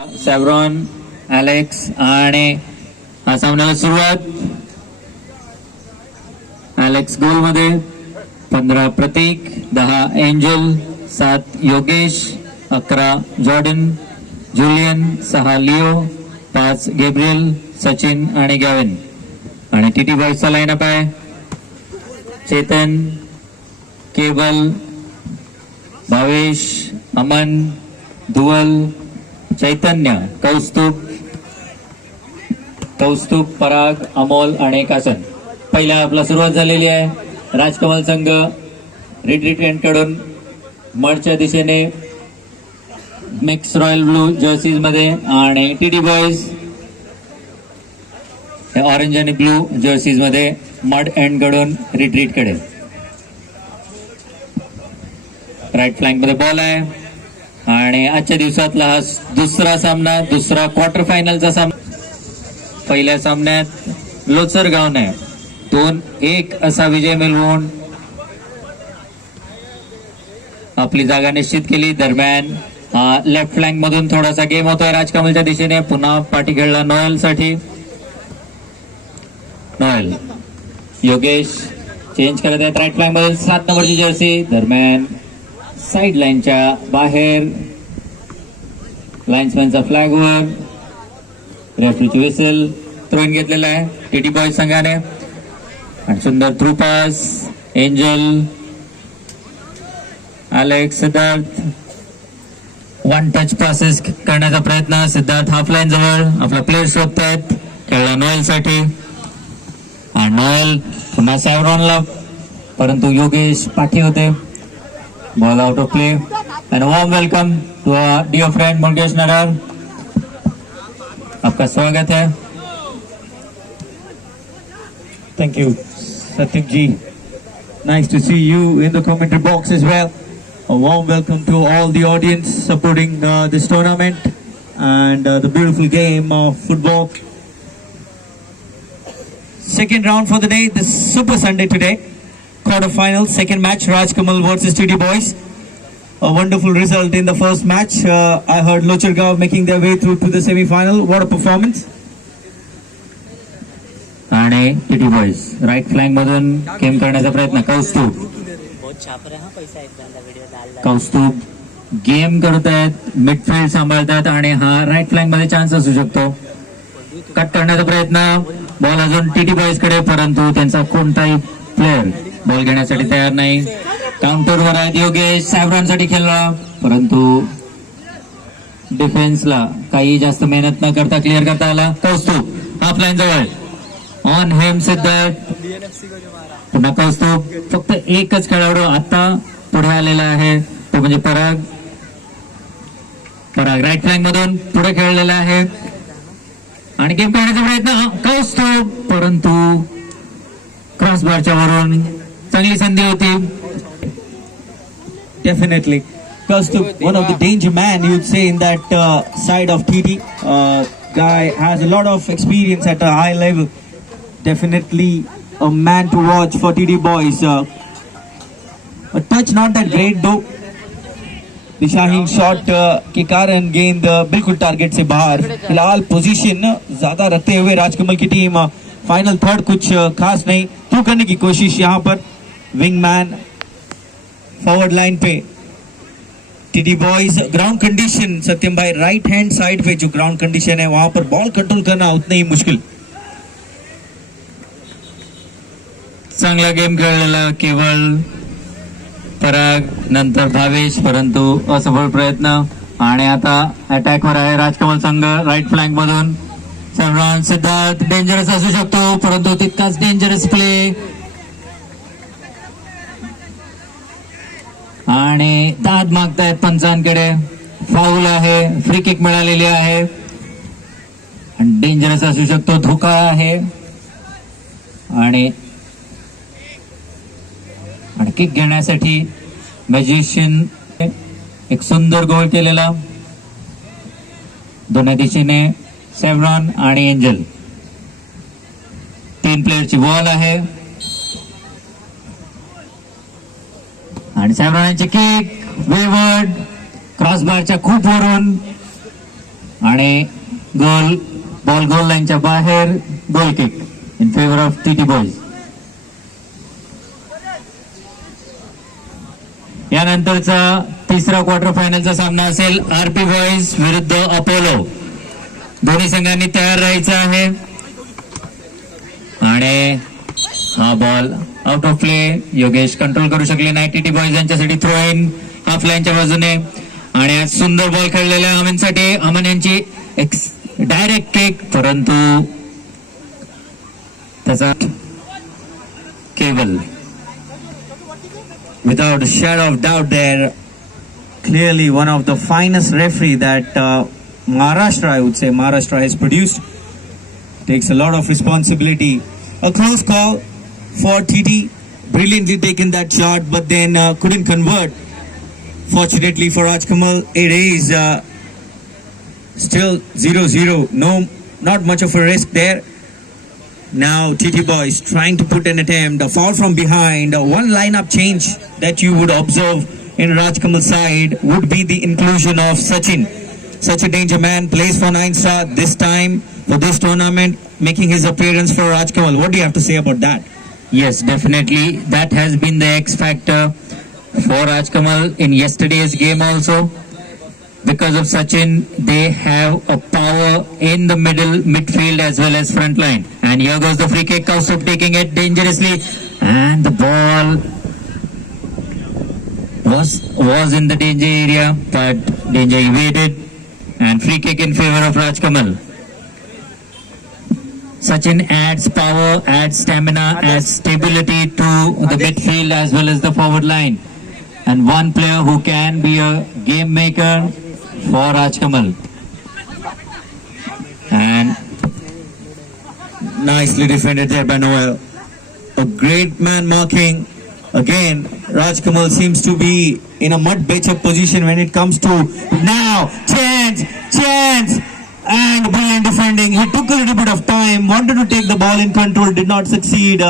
सॅव्रॉन, अलेक्स आणि हा सामन्याला सुरुवात. अलेक्स गोल मध्ये, 15 प्रतीक, 10 एंजल, 7 योगेश, 11 जॉर्डन, जुलियन, 6 लिओ, 5 गॅब्रियल, सचिन आणि गॅविन. आणि टीटी बॉयजचा लाईनअप आहे चेतन, केबल, भावेश, अमन, धुवल, चैतन्य, कौस्तुभ, पराग, अमोल आणि कासन. पहिल्या आपला सुरुवात झालेली आहे. राजकमल संघ रिट्रीट कडून मडच्या दिशेने मिक्स रॉयल ब्लू जर्सीज मध्ये आणि टीटी बॉयज ऑरेंज आणि ब्लू जर्सीज मध्ये मड एंड कडून रिट्रीट कडे. राईट फ्लँक मध्ये बॉल आहे आणि आजच्या दिवसातला हा दुसरा सामना, दुसरा क्वार्टर फायनलचा सामना. पहिल्या सामन्यात लोचर गावने 2-1 असा विजय मिळवून आपली जागा निश्चित केली. दरम्यान लेफ्ट फ्लँक मधून थोडासा गेम होतोय राजकमलच्या दिशेने. पुन्हा पाठी खेळला नोएल साठी. नोएल, योगेश चेंज करत आहेत राईट फ्लँक मधून 7 नंबरची जर्सी. दरम्यान साइड लाईनच्या बाहेर लाईन्समॅनचा फ्लॅगवर रेफरीची विसल. थ्रोइन घेतलेला आहे टीटी बॉयज संघाने. आणि सुंदर through pass. Angel, Alex, Siddharth, one touch passes करण्याचा प्रयत्न. सिद्धार्थ हाफ लाईन जवळ आपला प्लेयर शोधतायत. खेळला नोएल साठी. आणि नोएल पुन्हा सॅव्रॉनला, परंतु योगेश पाठी होते. Ball out of play. And warm welcome to our dear friend Mukesh Nagar. आपका स्वागत है. Thank you, Satyam ji. Nice to see you in the commentary box as well. A warm welcome to all the audience supporting this tournament and the beautiful game of football. Second round for the day, the Super Sunday today. Quarter-final, second match, Rajkamal versus TT Boys. A wonderful result in the first match. I heard Lochergaon making their way through to the semi-final. What a performance. आणि TT boys right flank मधून गेम करण्याचा प्रयत्न. कौस्तुभ गेम करत आहेत, मिडफील्ड सांभाळतात आणि हा right flank मध्ये चान्स असू शकतो. कट करण्याचा प्रयत्न. बॉल अजून टीटी बॉयज कडे, परंतु त्यांचा कोणताही प्लेअर बॉल घेण्यासाठी तयार नाही. काउंटरवर आहेत योगेश. सॅव्रॉन साठी खेळला, परंतु डिफेन्सला काही जास्त मेहनत न करता क्लिअर करता आला. कौस्तुभ हाफ लाईन जवळ. ऑन हेम सिद्धार्थ. पुन्हा कौस्तुभ. फक्त एकच खेळाडू आता पुढे आलेला आहे, तो म्हणजे पराग. राईट फ्लँक मधून पुढे खेळलेला आहे आणि गेम करण्याचा प्रयत्न कौस्तुभ, परंतु क्रॉसबारच्या वरून चांगली संधी होती. Definitely. Kaustubh, one of the danger man you'd say in that side of TT. Guy has a lot of experience at a high level. Definitely a man to watch for TT Boys. A touch not that great though. The Shaheen shot के कारण गेंद बिल्कुल टारगेट से बाहर. फिलहाल पोजीशन ज्यादा रखते हुए राजकमल की टीम फाइनल थर्ड कुछ खास नहीं थ्रू करने की कोशिश. यहाँ पर विंगमैन फॉरवर्ड लाइन पे. टीटी बॉयज ग्राउंड कंडीशन सत्यम भाई राइट हैंड साइड पे जो ग्राउंड कंडीशन है वहां पर बॉल कंट्रोल करना उतना ही मुश्किल. चांगला गेम खेळलेला केवळ पराग, नंतर भावेश, परंतु असफळ प्रयत्न. आणि आता अटॅक वर आहे राजकमल संघ. राईट फ्लँक मधून सॅव्रॉन. सिद्धार्थ डेंजरस असू शकतो, परंतु तितकाच डेंजरस प्ले. आणि दाद मागतायत पंचांकडे. फाऊल आहे, फ्री किक मिळालेली आहे आणि डेंजरस असू शकतो, धोका आहे. आणि किक घेण्यासाठी मॅजिशियन एक सुंदर गोल केलेला. दोन्ही दिशेने सॅव्रॉन आणि एंजल. 3 प्लेयरची बॉल आहे आणि सॅव्रॉनची किक वेवर्ड क्रॉसबारच्या खूप वरून आणि गोल बॉल गोल लाईनच्या बाहेर goal kick in favour of TT boys. यानंतरचा तिसरा क्वार्टर फायनलचा सामना असेल आरपी बॉयज विरुद्ध अपोलो. दोन्ही संघांनी तयार राहायचं आहे. आणि हा ball out of play. Yogesh कंट्रोल करू शकले नाही. टीटी बॉयज यांच्यासाठी थ्रो इन हाफ लाईनच्या बाजूने. आणि आज सुंदर बॉल खेळलेला आहे अमनसाठी. अमन यांची डायरेक्ट किक, परंतु त्याचा cable. Without a shadow of doubt there, clearly one of the finest referee that Maharashtra, I would say, Maharashtra has produced. Takes a lot of responsibility. A close call for TT. Brilliantly taken that shot, but then couldn't convert. Fortunately for Rajkamal, it is still 0-0. No, not much of a risk there. Now TT boys trying to put an attempt, a foul from behind. One lineup change that you would observe in Rajkamal's side would be the inclusion of Sachin. Such a danger man, plays for 9-star this time for this tournament, making his appearance for Rajkamal. What do you have to say about that? Yes, definitely. That has been the X factor for Rajkamal in yesterday's game also. Because of Sachin, they have a power in the midfield as well as front line. And here goes the free kick. Kaustubh taking it dangerously, and the ball was in the danger area, but danger evaded, and free kick in favor of Rajkamal. Sachin adds power, adds stamina, adds stability to the midfield as well as the forward line, and one player who can be a game maker for Rajkamal. And Nicely defended there by Noel. A great man marking. Again, Rajkamal seems to be in a much better position when it comes to now. Chance, and brilliant defending. He took a little bit of time, wanted to take the ball in control, did not succeed.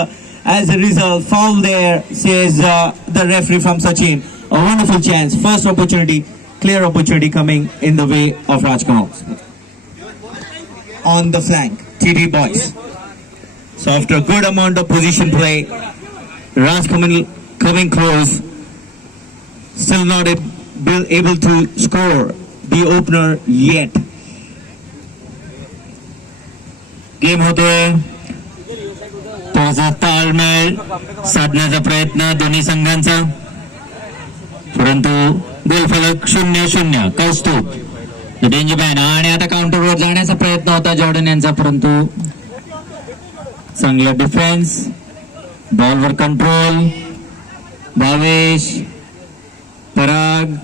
As a result, foul there, says the referee from Sachin. A wonderful chance, first opportunity, clear opportunity coming in the way of Rajkamal. On the flank, TT boys. So after a good amount of position play, Rajkamal coming close, still not able to score the opener yet. Game होतोय. थोडासा ताळमेळ साधण्याचा प्रयत्न दोन्ही संघांचा, परंतु गोलफलक 0-0. कौस्तुभ danger man. आणि आता काउंटरवर जाण्याचा प्रयत्न होता जॉर्डन यांचा, परंतु चांगला डिफेन्स, बॉलवर कंट्रोल. भावेश, पराग,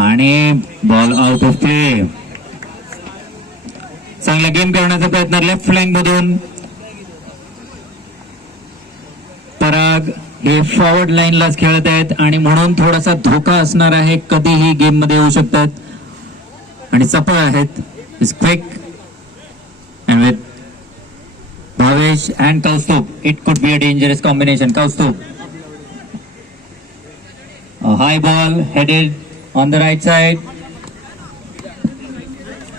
आणि बॉल आउट ऑफ प्ले. चांगला गेम करण्याचा प्रयत्न लेफ्ट फ्लँक मधून. पराग हे फॉरवर्ड लाईनलाच खेळत आहेत आणि म्हणून थोडासा धोका असणार आहे. कधीही गेम मध्ये येऊ शकतात आणि चपळ आहेत. Is quick and with Bhavesh अँड Kaustubh, it could be a dangerous combination. Kaustubh, hi ball headed on the right side.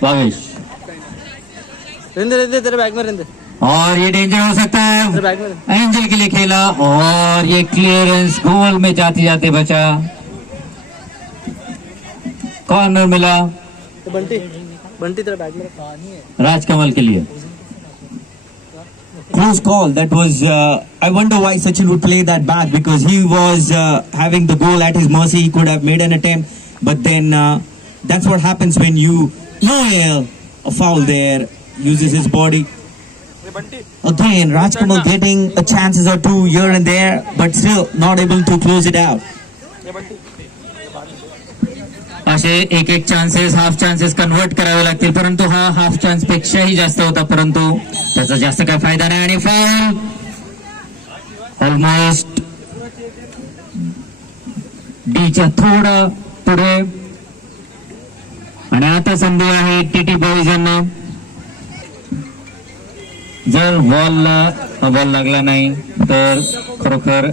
Bhavesh, रहने तेरे बैग में रहने और ये डेंजर हो सकता है. बैग में एंजल के लिए खेला और ये क्लियरेंस गोल में जाते जाते बचा. कॉर्नर मिला बंटी तेरे बैग में पानी है. राजकमल के लिए. Close call. That was. I wonder why Sachin would play that back, because he was having the goal at his mercy. He could have made an attempt, but then that's what happens when you Noel, a foul there, uses his body. Again, Rajkamal getting a chances or two here and there, but still not able to close it out. असे एक एक chances, half chances convert करावे लागतील, परंतु हा half chance पेक्षाही जास्त होता, परंतु त्याचा जास्त काय फायदा नाही. आणि फाउल ऑलमोस्ट डीच्या थोडा पुढे. आणि आता संधी आहे टीटी बॉईज यांना. जर बॉल लागला नाही तर खरोखर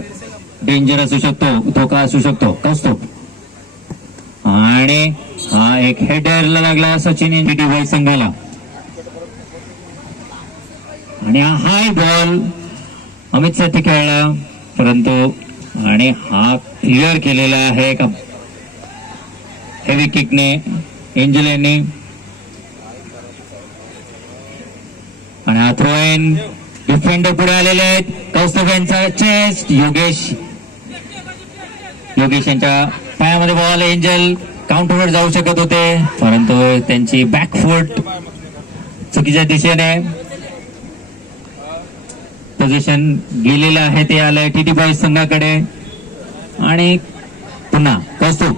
डेंजर असू शकतो, धोका असू शकतो. कौस्तुभ, आणि हा एक हेडरला लागला सचिन इंडिया संघाला. आणि हा हाय बॉल अमित साठी खेळला, परंतु आणि हा क्लिअर केलेला आहे का हेवी किकने एंजल यांनी. आणि हा थ्रो इन डिफेंडर पुढे आलेले आहेत. कौस्तुभ यांचा चेस्ट, योगेश यांच्या पायामध्ये बॉल. एंजल काउंटरवर जाऊ शकत होते, परंतु त्यांची बॅकफूट चुकीच्या दिशेने पोझिशन गेलेलं आहे. ते आलंय टीटी बॉईज संघाकडे. आणि पुन्हा कौस्तुभ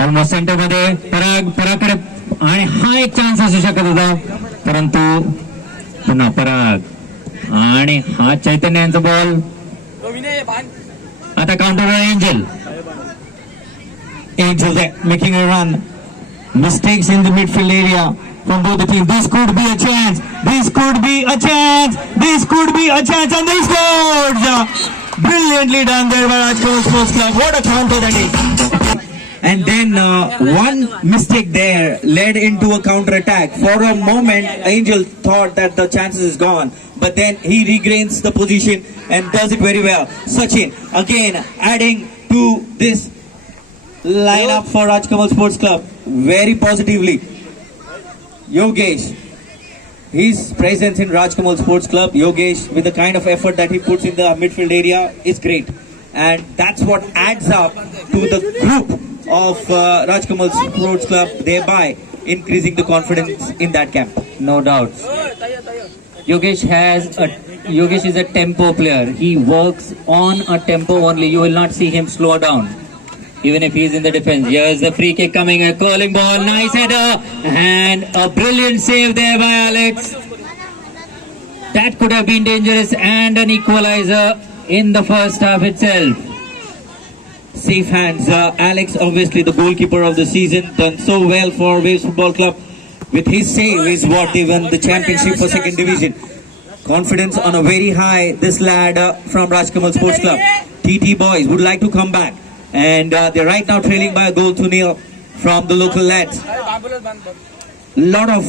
ऑलमोस्ट सेंटर मध्ये परागकडे. आणि हा एक चान्स असू शकत होता, परंतु पुन्हा पराग. आणि हा चैतन्य यांचा बॉल. आता काउंटरवर angel. Angels making a run. Mistakes in the midfield area from both the teams. This could be a chance. This could be a chance. This could be a chance, and they scored. Brilliantly done there by Rajkot Sports Club. What a counter that is! And then one mistake there led into a counter attack. For a moment, Angel thought that the chances is gone, but then he regains the position and does it very well. Sachin again adding to this lineup for Rajkamal Sports Club very positively. Yogesh, his presence in Rajkamal Sports Club, Yogesh, with the kind of effort that he puts in the midfield area is great, and that's what adds up to the group of Rajkamal Sports Club, thereby increasing the confidence in that camp. No doubts. Yogesh is a tempo player. He works on a tempo only. You will not see him slow down, even if he is in the defense. Here's the free kick coming, a curling ball, nice header, and a brilliant save there by Alex. That could have been dangerous, and an equalizer in the first half itself. Safe hands. Alex, obviously the goalkeeper of the season, done so well for Waves Football Club. With his save is what they won the championship for second division. Confidence on a very high. This lad from Rajkamal Sports Club. TT boys would like to come back, and they're right now trailing by a goal to nil from the local lads. Lot of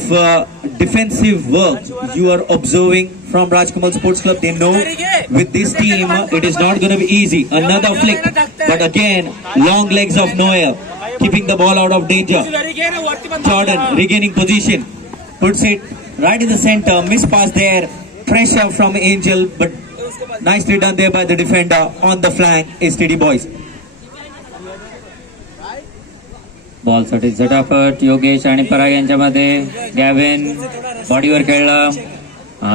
defensive work you are observing from Rajkamal Sports Club. They know with this team it is not going to be easy. Another flick, but again long legs of Noel keeping the ball out of danger. Jordan regaining position, puts it right in the center. Miss pass there, pressure from Angel, but nicely done there by the defender. On the flank is TD boys. Ball साठी झटापट योगेश आणि पराग यांच्यामध्ये. गॅव्हिन बॉडीवर खेळला.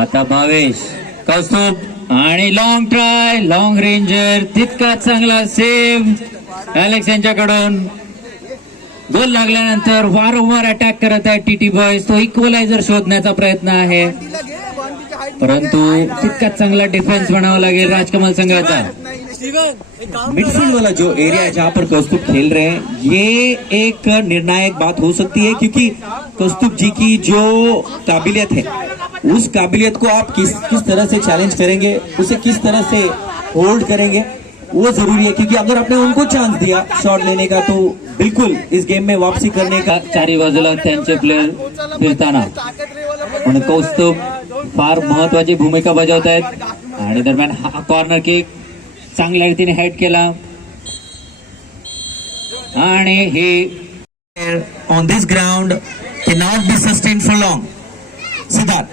आता भावेश, कौस्तुभ आणि long try, long ranger, तितकाच चांगला सेव्ह अलेक्स यांच्याकडून. गोल लागल्यानंतर वारंवार अटॅक करत आहे टीटी बॉयज. तो इक्वलायझर शोधण्याचा प्रयत्न आहे, परंतु तितकाच चांगला डिफेन्स बनावा लागेल राजकमल संघाचा. मिडफील्ड वाला जो एरिया है जहाँ पर कौस्तुभ खेल रहे हैं, ये एक निर्णायक बात हो सकती है, क्योंकि कौस्तुभ जी की जो काबिलियत है, उस काबिलियत को आप किस तरह से चैलेंज करेंगे, उसे किस तरह से होल्ड करेंगे, वो जरूरी है. क्योंकि अगर आपने उनको चांस दिया शॉट लेने का, तो बिल्कुल इस गेम में वापसी करने का. चारी बाजूला त्यांचे प्लेयर फिरताना म्हणून कौस्तुभ फार महत्वाची भूमिका बजावत आहेत. आणि दरम्यान हा कॉर्नर किक चांगल्या रीतीने हेड केला. आणि हे on this ground cannot be sustained for long. Siddharth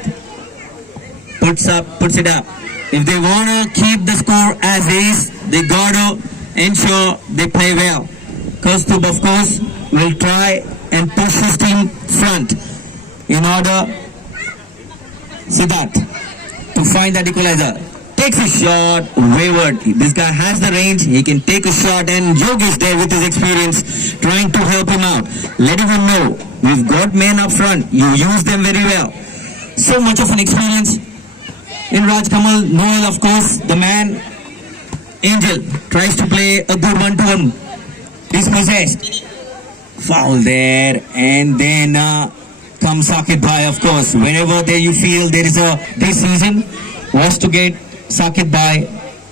puts it up. If they want to keep the score as is, they got to ensure they play well. Kaustubh, of course, will try and push his team front in order. Siddharth to find that equalizer. Takes a shot wayward. This guy has the range. He can take a shot, and Yogesh there with his experience trying to help him out. Letting him know we've got men up front. You use them very well. So much of an experience in Rajkamal. Noel, of course, the man. Angel tries to play a good one-to-one. Dispossessed. Foul there, and then comes Sakit Bhai, of course. Whenever there you feel there is a this season was to get Sakit Bhai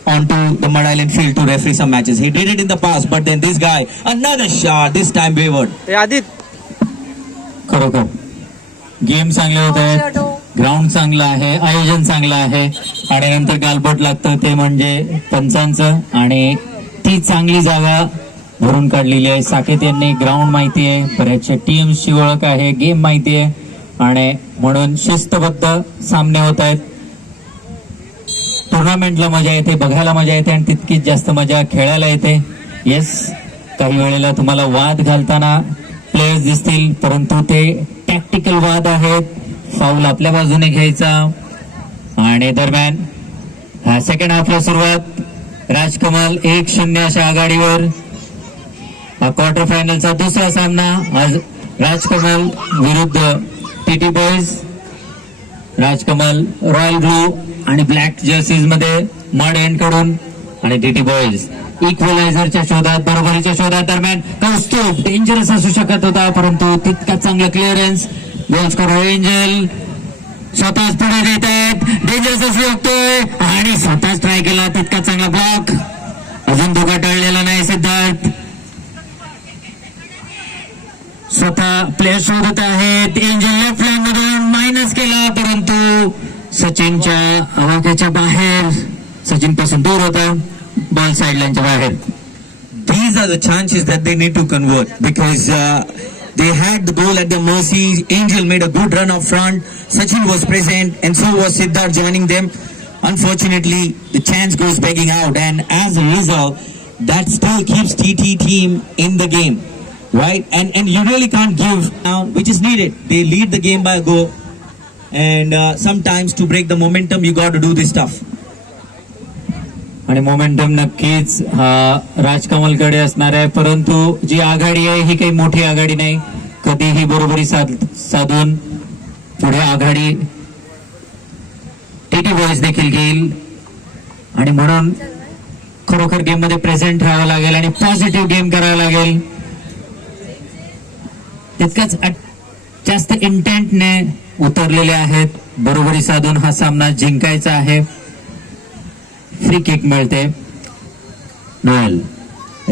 onto the Mud Island field to referee some matches. He did it in the past, but then this guy, another shot, this time wavered. ए आदित खरोखर गेम चांगले होत आहेत, ग्राउंड चांगलं आहे, आयोजन चांगलं आहे आणि नंतर गालबोट लागतं ते म्हणजे पंचांचं. आणि ती चांगली जागा भरून काढलेली आहे. साकेत यांनी ग्राउंड माहिती आहे, बऱ्याचशा टीम्सची ओळख आहे, गेम माहिती आहे आणि म्हणून शिस्तबद्ध सामने होत आहेत. टुर्नामेंटला मजा येते, बघायला मजा येते आणि तितकीच जास्त मजा खेळायला येते. येस, काही वेळेला तुम्हाला वाद घालताना प्लेयर्स दिसतील, परंतु ते टॅक्टिकल वाद आहेत. फाऊल आपल्या बाजूने घ्यायचा आणि दरम्यान हा सेकंड हाफला सुरुवात. राजकमल 1-0 अशा आघाडीवर. हा क्वार्टर फायनलचा दुसरा सामना आज राजकमल विरुद्ध TT boys. Rajkamal royal blue आणि ब्लॅक जर्सीज मध्ये मड एंड कडून आणि टीटी बॉयज इक्वलायझरच्या शोधात, बरोबरीच्या शोधात. दरम्यान कौस्तुभ डेंजरस असू शकत होता, परंतु तितका चांगला क्लिअरन्स. गोल स्कोरर एंजल स्वतःच पुढे देत आहेत, डेंजरस असू शकतोय आणि स्वतःच ट्राय केला, तितका चांगला ब्लॉक. अजून धोका टळलेला नाही. सिद्धार्थ स्वतः प्लेयर शोधत आहेत. एंजल लेफ्ट लाईन मधून मायनस केला, परंतु सचिनच्या आवाक्याच्या बाहेर, सचिन पासून दूर होता, बॉल साइड लाईनच्या बाहेर. These are the chances that they need to convert because they had the goal at their mercy. Angel made a good run up front. Sachin was present and so was Siddharth joining them. Unfortunately, the chance goes begging out, and as a result, that still keeps TT team in the game, right? And you really can't give down, which is needed. They lead the game by a goal, and sometimes to break the momentum, you got to do this stuff. आणि मोमेंटम नक्कीच हा राजकमलकडे असणार आहे, परंतु जी आघाडी आहे ही काही मोठी आघाडी नाही. कधीही बरोबरी साधून पुढे आघाडी टीटी बॉयज देखील घेईल आणि म्हणून खरोखर गेम मध्ये प्रेझेंट राहावं लागेल आणि पॉझिटिव्ह गेम करावं लागेल. तितकंच जास्त इंटेंटने उतरलेले आहेत. बरोबरी साधून हा सामना जिंकायचा आहे. फ्री किक मिळते. नोएल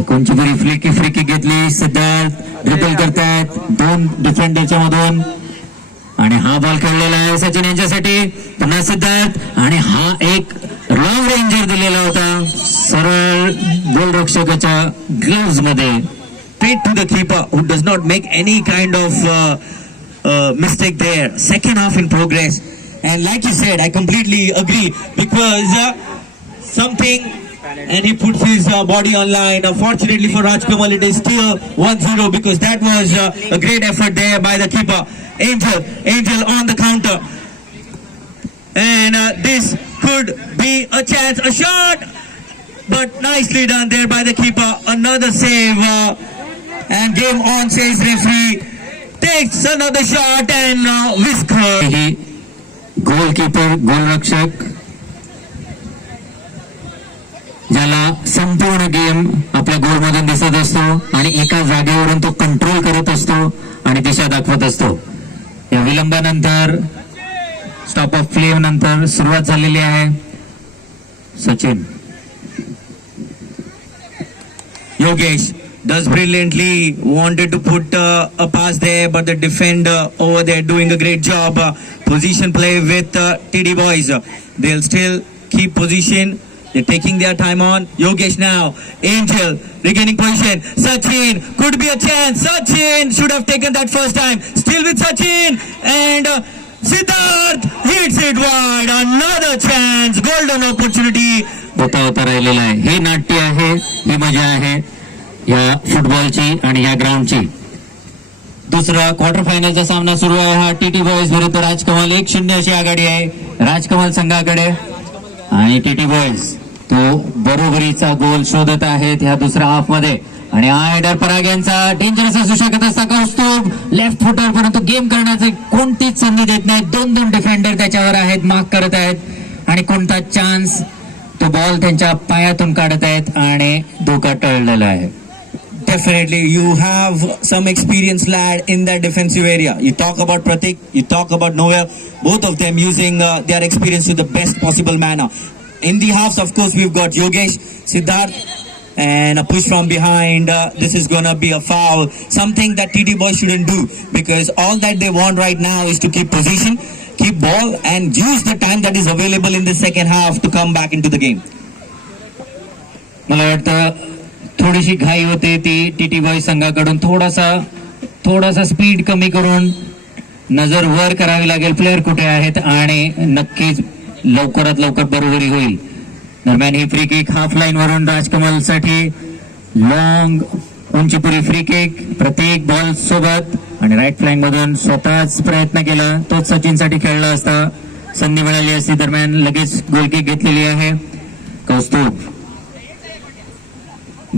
कोणची तरी फ्री किक घेतली. सिद्धार्थ ड्रिबल करतात 2 डिफेंडरच्या मधून आणि हा बॉल खेळलेला आहे सचिन यांच्यासाठी. पुन्हा सिद्धार्थ आणि हा एक लॉंग रेंजर दिलेला होता सरळ गोलरक्षकाच्या ग्लोव्ज मध्ये. Straight to the keeper who does not make any kind of mistake there. Second half in progress, and like you said, I completely agree because something, and he puts his body online. Unfortunately for Rajkamal, it is still 1-0 because that was a great effort there by the keeper. Angel on the counter, and this could be a chance, a shot, but nicely done there by the keeper. Another save, and game on, says referee. Takes another shot and whisker. ही goalkeeper गोलरक्षक ज्याला संपूर्ण गेम आपल्या गोलमधून दिसत असतो आणि एका जागेवरून तो कंट्रोल करत असतो आणि दिशा दाखवत असतो. या विलंबानंतर स्टॉप ऑफ प्ले नंतर सुरुवात झालेली आहे. Sachin Yogesh does brilliantly, wanted to put a pass there, but the defender over there doing a great job. Position play with TD boys. They'll still keep position. They're taking their time on. Yogesh now. Angel regaining position. Sachin could be a chance. Sachin should have taken that first time. Still with Sachin. And Siddharth hits it wide. Another chance. Golden opportunity. होता राहिलेला आहे. हे नाट्य आहे, ही मजा आहे या फुटबॉलची आणि या ग्राउंडची. दुसरा क्वार्टर फायनलचा सामना सुरू आहे. हा टीटी बॉयज विरुद्ध राजकमल. 1-0 अशी आघाडी आहे राजकमल संघाकडे आणि टीटी बॉयज तो बरोबरीचा गोल शोधत आहेत ह्या दुसऱ्या हाफ मध्ये. आणि हा हेडर पराग यांचा डेंजरस असू शकत असता. कौस्तुभ लेफ्ट फुटर, परंतु गेम करण्याची कोणतीच संधी देत नाही. 2 डिफेंडर त्याच्यावर आहेत, मार्क करत आहेत आणि कोणता चान्स तो बॉल त्यांच्या पायातून काढत आहेत आणि धोका टळलेला आहे. Definitely, you have some experienced lad in that defensive area. You talk about Pratik, you talk about Noel, both of them using their experience to the best possible manner. in the halves, of course, we've got Yogesh, Siddharth, and a push from behind. This is gonna be a foul. Something that TT boys shouldn't do, because all that they want right now is to keep position, keep ball, and use the time that is available in the second half to come back into the game. मला वाटतं थोडीशी घाई होते ती TT boy संघाकडून. थोडासा स्पीड कमी करून नजर वर करावी लागेल प्लेयर कुठे आहेत, आणि नक्कीच लवकरात लवकर बरोबरी होईल. दरम्यान ही फ्री किक हाफ लाईन वरून राजकमल साठी लॉंग उंचीपुरी फ्री किक प्रत्येक बॉल सोबत, आणि राईट फ्लँक मधून स्वतःच प्रयत्न केला, तोच सचिन साठी खेळला असता संधी मिळाली असती. दरम्यान लगेच गोल किक घेतलेली आहे. कौस्तुभ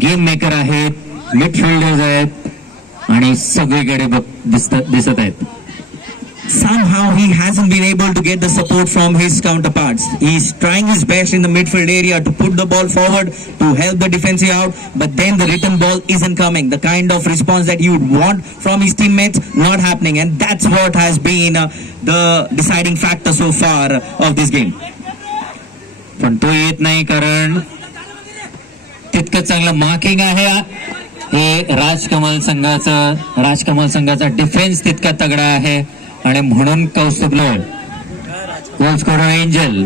गेम मेकर आहेत, मिडफिल्डर्स आहेत, आणि सगळीकडे दिसत आहेत. Somehow he hasn't been able to get the support from his counterparts. He's trying his best in the midfield area to put the ball forward to help the defensive out, but then the return ball isn't coming. The kind of response that you would want from his teammates, not happening, and that's what has been the deciding factor so far of this game. पण तो येत नाही, कारण तितकं चांगलं मार्किंग आहे. हे राजकमल संघाचा डिफेन्स तितका तगडा आहे, आणि म्हणून कौस्तुभ लोळ गोल स्कोरर एंजल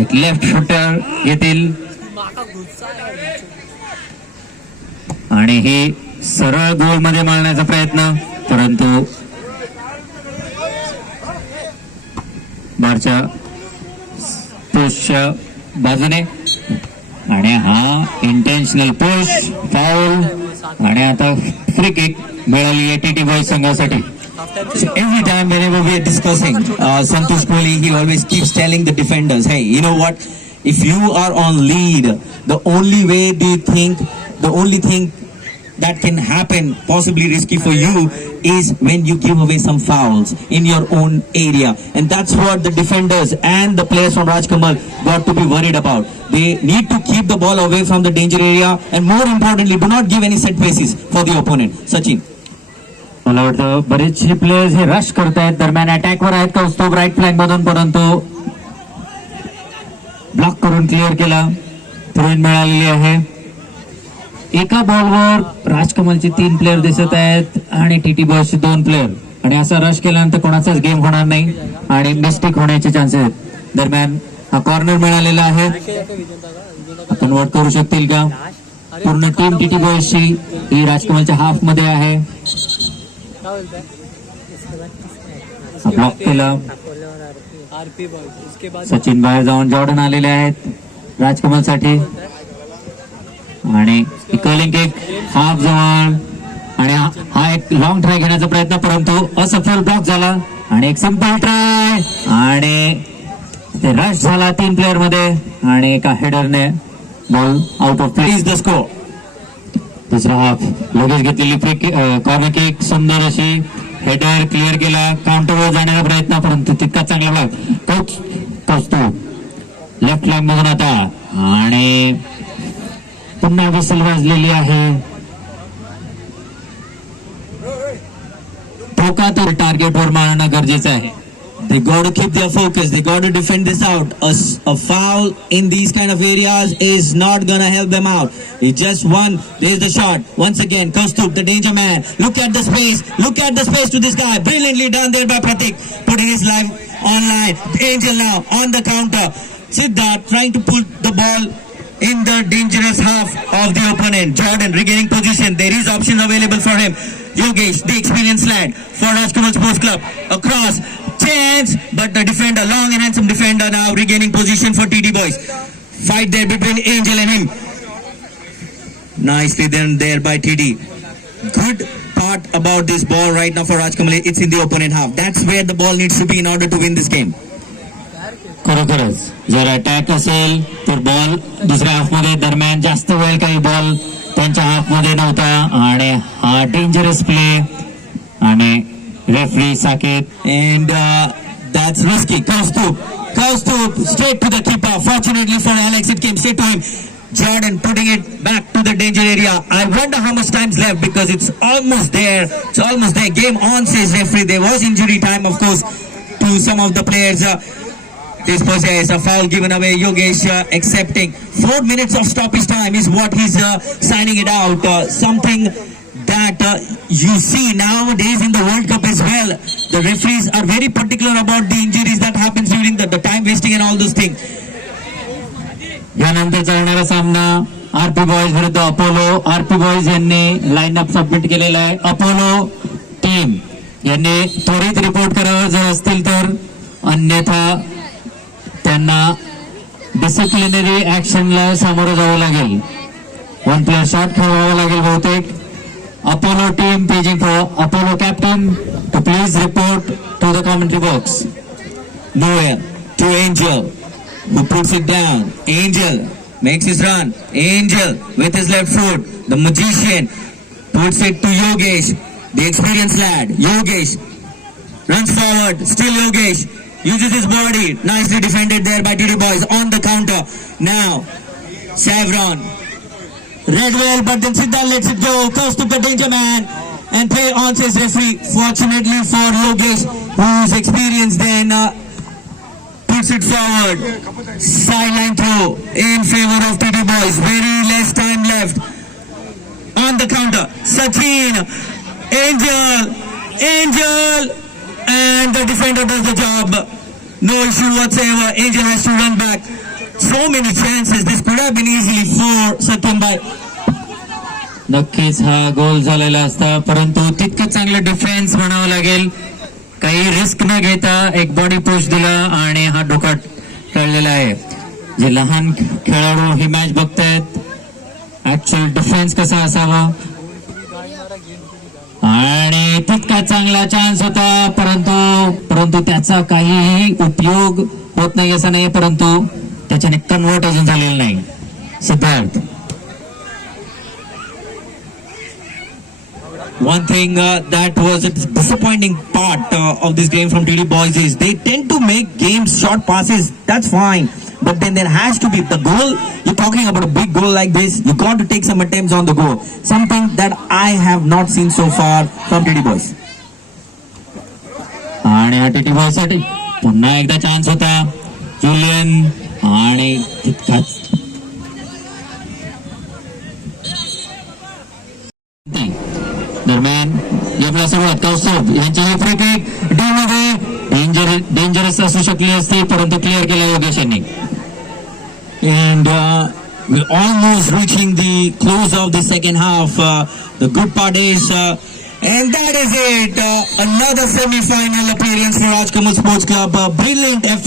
एक लेफ्ट फुटर येतील, आणि हे सरळ गोल मध्ये मारण्याचा प्रयत्न, परंतु बारच्या पोस्टच्या बाजूने, आणि हा इंटेन्शनल पुश फाऊल, आणि आता फ्री किक मिळाली आहे टीटी बॉय संघासाठी. So every time whenever we are discussing Santosh Kohli, he always keeps telling the defenders, hey, you know what, if you are on lead, the only thing that can happen, possibly risky for you, is when you give away some fouls in your own area, and that's what the defenders and the players from Rajkamal got to be worried about. They need to keep the ball away from the danger area, and more importantly, do not give any set pieces for the opponent. Sachin. मला वाटतं बरेचसे प्लेयर्स हे रश करतायत. दरम्यान अटॅकवर आहेत कौस्तुभ right flank मधून, परंतु ब्लॉक करून क्लिअर केला. थ्रोइन मिळालेली आहे. एका बॉलवर राजकमलचे 3 प्लेयर दिसत आहेत आणि टीटी बॉयचे 2 प्लेयर, आणि असा रश केल्यानंतर कोणाचाच गेम होणार नाही आणि मिस्टेक होण्याचे चान्सेस आहेत. दरम्यान हा कॉर्नर मिळालेला आहे. आपण वोट करू शकतील का? पूर्ण टीम टीटी बॉयची ही राजकमलच्या हाफ मध्ये आहे. ब्लॉक केला. सचिन बाहेर जाऊन जॉर्डन आलेले आहेत राजकमलसाठी, आणि कर्लिंग किक हाफ जवळ, आणि हा एक लॉंग ट्राय घेण्याचा प्रयत्न, परंतु असफल ब्लॉक झाला. आणि एक सिंपल ट्राय, आणि ते रश झाला 3 प्लेयर मध्ये, आणि एका हेडरने ball out of play. Is the score. दुसरा हाफ लगेच घेतलेली फ्री कॉर्नर किक, सुंदर अशी हेडर क्लिअर केला. काउंटरवर जाण्याचा प्रयत्न, परंतु तितका चांगला ब्लॉक. पोचतो लेफ्ट फ्लँक मधून आता, आणि पुन्हा विसल वाजलेली आहे. धोका तर टार्गेटवर मारणं गरजेचं आहे. They got to keep their focus. They got to defend this out. A foul in these kind of areas is not gonna help them out. He just won. There's the shot. Once again, Kostub, the danger man. Look at the space. Look at the space to this guy. Brilliantly done there by Pratik. Putting his life online. Angel now on the counter. Siddharth trying to pull the ball in the dangerous half of the opponent. Jordan regaining position. There is options available for him. Yogesh, the experienced lad for Rajkamal Sports Club. Across. Chance, but the defender, long and handsome defender, now regaining position for TT boys. Fight there between Angel and him. Nicely done there by TT. Good part about this ball right now for Rajkamal, it's in the opponent half. That's where the ball needs to be in order to win this game. खरोखरच जर अटॅक असेल तर बॉल दुसऱ्या हाफ मध्ये, दरम्यान जास्त वेळ काही बॉल त्यांच्या हाफ मध्ये नव्हता, आणि हा डेंजरस प्ले, आणि referee Saket, and that's risky. Kostub straight to the keeper. Fortunately for Alex, it came straight to him. Jordan putting it back to the danger area. I wonder how much time's left, because it's almost there. It's almost there. Game on, says referee. There was injury time, of course, to some of the players. This possess a foul given away. Yogesh accepting 4 minutes of stoppage time is what he's signing it out. Something that you see nowadays in the World Cup as well. The referees are very particular about the injuries that happens during the time wasting and all those things. यानंतरचा होणारा सामना RP boys विरुद्ध Apollo. RP boys यांनी line-up submit केलेला आहे. Apollo team यांनी त्वरित रिपोर्ट करावा जर असतील तर, अन्यथा त्यांना डिसिप्लिनरी ऍक्शनला सामोरं जावं लागेल. 1 प्लेअर शॉट खेळवावा लागेल बहुतेक. Apollo team paging for Apollo captain to please report to the commentary box. Noel to Angel, who puts it down. Angel makes his run. Angel with his left foot. The magician puts it to Yogesh, the experienced lad. Yogesh runs forward. Still Yogesh uses his body. Nicely defended there by TD Boys on the counter. Now Savron. Redwell, but then Siddharth lets it go. Goes to the danger man and play on his referee. Fortunately for Yogesh, who's experienced, then puts it forward. Sideline throw in favor of TD Boys. Very less time left. On the counter, Sachin, Angel, and the defender does the job. No issue whatsoever. Angel has to run back. So many chances. This could have been easily for Satyam Bhai. नक्कीच हा गोल झालेला असता, परंतु तितकं चांगलं डिफेन्स म्हणावं लागेल. काही रिस्क न घेता एक बॉडी पुश दिला आणि हा डोका खेळलेला आहे. जे लहान खेळाडू ही मॅच बघतायत, ऍक्च्युअल डिफेन्स कसा असावा, आणि तितका चांगला चान्स होता, परंतु त्याचा काहीही उपयोग होत नाही असं नाही, परंतु त्याच्याने कन्वर्ट अजून झालेलं नाही. Siddharth. One thing that was a disappointing part of this game from TD Boys is they tend to make games short passes. That's fine, but then there has to be the goal. You're talking about a big goal like this. You got to take some attempts on the goal. Something that I have not seen so far from TD Boys. आणि हा TD Boys साठी पुन्हा एकदा चान्स होता. जुलियन आणि तितकाच दरम्यान गेमला सुरुवात. कौस्तुभ यांची ही फ्री किक डी मध्ये डेंजरस असू शकली असती, परंतु क्लिअर केला योगेश यांनी. And we're almost reaching the close of the second half. The good part is, and that is it. Another semi-final appearance for Rajkamal Sports Club. Brilliant effort.